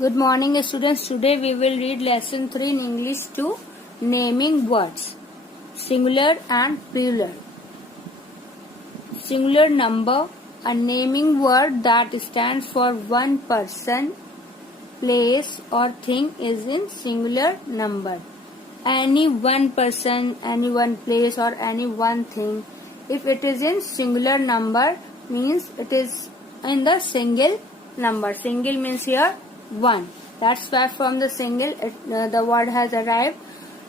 Good morning, students. Today we will read lesson 3 in English 2, naming words, singular and plural. Singular number, a naming word that stands for one person, place or thing is in singular number. Any one person, any one place or any one thing, if it is in singular number, means it is in the single number. Single means here one. That's why from the single the word has arrived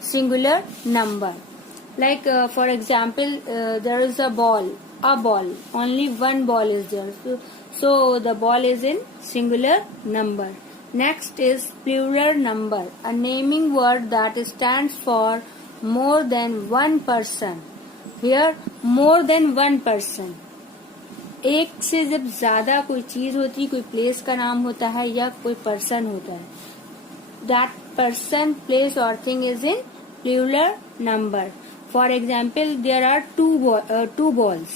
singular number. Like for example, there is a ball, only one ball is there, so the ball is in singular number. Next is plural number, a naming word that stands for more than one person. Here more than one person, एक से जब ज्यादा कोई चीज होती है, कोई place का नाम होता है या कोई पर्सन होता है, दैट पर्सन, प्लेस और thing is in plural number. For example, there are two balls.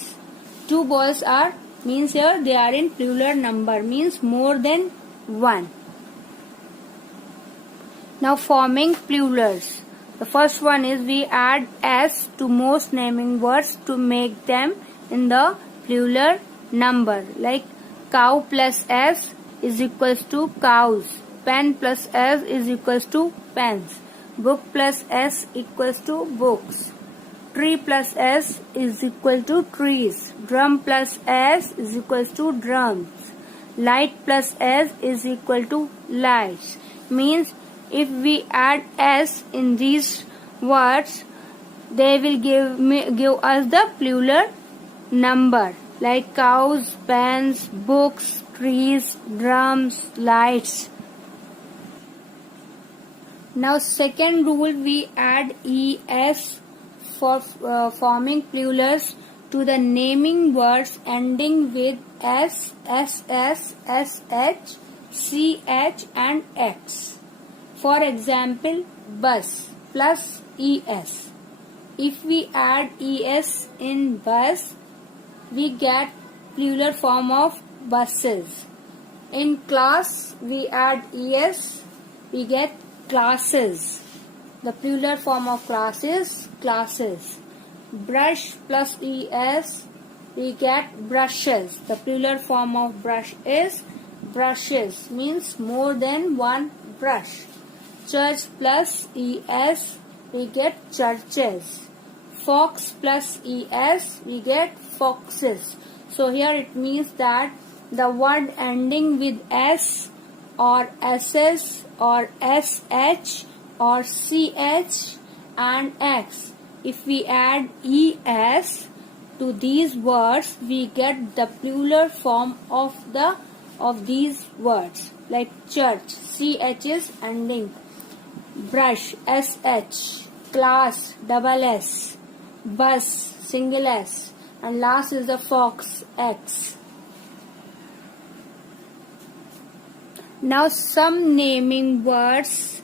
Two balls are means here they are in plural number, means more than one. Now forming plurals. The first one is we add s to most naming words to make them in the plural number, like cow plus s is equals to cows, pen plus s is equals to pens, book plus s equals to books, tree plus s is equal to trees, drum plus s is equals to drums, light plus s is equal to lights. Means if we add s in these words, they will give us the plural number, like cows, pens, books, trees, drums, lights. Now second rule, we add es for forming plurals to the naming words ending with s, ss, sh, ch and x. For example, bus plus es. If we add es in bus, we get plural form of buses. In class, we add es, we get classes. The plural form of class is classes. Brush plus es, we get brushes. The plural form of brush is brushes, means more than one brush. Church plus es, we get churches. Fox plus es, we get foxes. So here it means that the word ending with s or ss or sh or ch and x, if we add es to these words, we get the plural form of these words, like church, ch is ending, brush, sh, class, double s, bus, single s, and last is the fox, x. Now some naming words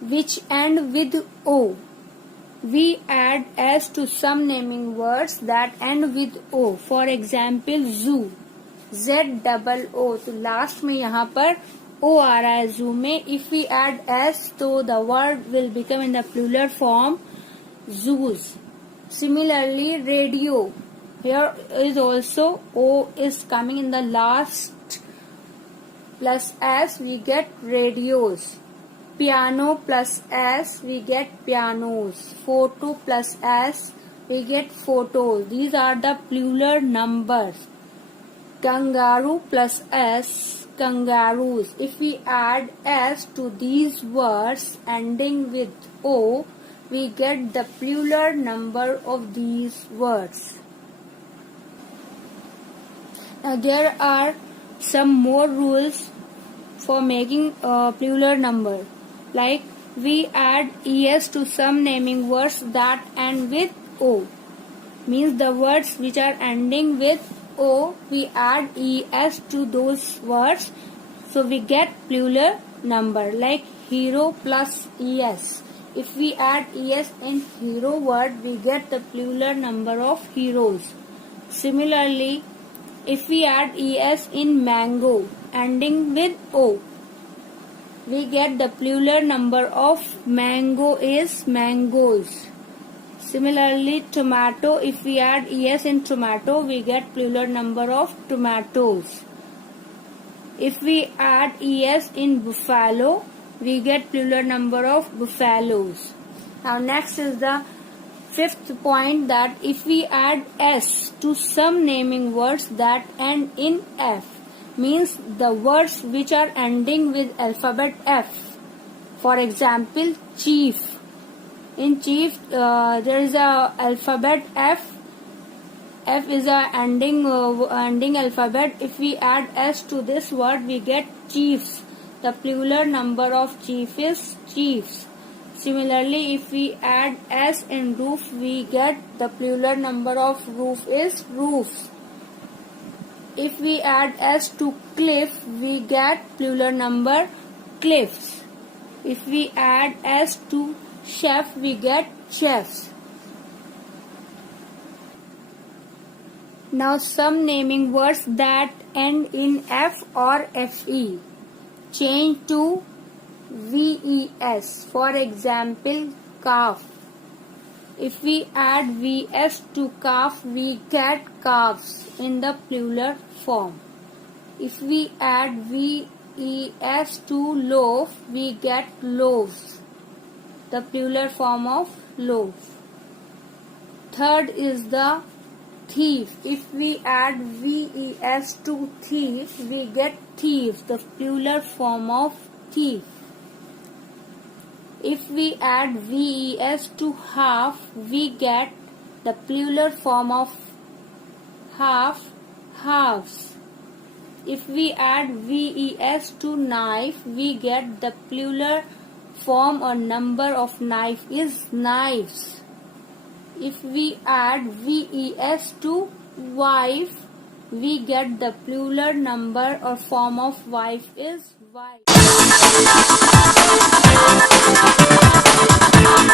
which end with o. We add s to some naming words that end with o. For example, zoo, z double o. तो last में यहाँ पर o आ रहा है zoo में. If we add s, तो the word will become in the plural form zoos. Similarly, radio, here is also o is coming in the last, plus s we get radios. Piano plus s we get pianos. Photo plus s we get photos. These are the plural numbers. Kangaroo plus s, kangaroos. If we add s to these words ending with o, we get the plural number of these words. Now there are some more rules for making a plural number. Like we add es to some naming words that end with o. Means the words which are ending with o, we add es to those words, so we get plural number. Like hero plus es. If we add es in hero word, we get the plural number of heroes. Similarly, if we add es in mango ending with o, we get the plural number of mango is mangoes. Similarly, tomato, if we add es in tomato, we get plural number of tomatoes. If we add es in buffalo, we get plural number of buffaloes. Now next is the fifth point, that if we add s to some naming words that end in f, means the words which are ending with alphabet f. For example, chief. In chief, there is a alphabet f. F is a ending alphabet. If we add s to this word, we get chiefs. The plural number of chief is chiefs. Similarly, if we add s in roof, we get the plural number of roof is roofs. If we add s to cliff, we get plural number cliffs. If we add s to chef, we get chefs. Now some naming words that end in f or fe change to ves. For example, calf. If we add vs to calf, we get calves in the plural form. If we add ves to loaf, we get loaves, the plural form of loaf. Third is the thief. If we add ves to thief, we get thieves, the plural form of thief. If we add ves to half, we get the plural form of half, halves. If we add ves to knife, we get the plural form or number of knife is knives. If we add ves to wife, we get the plural number or form of wife is wife.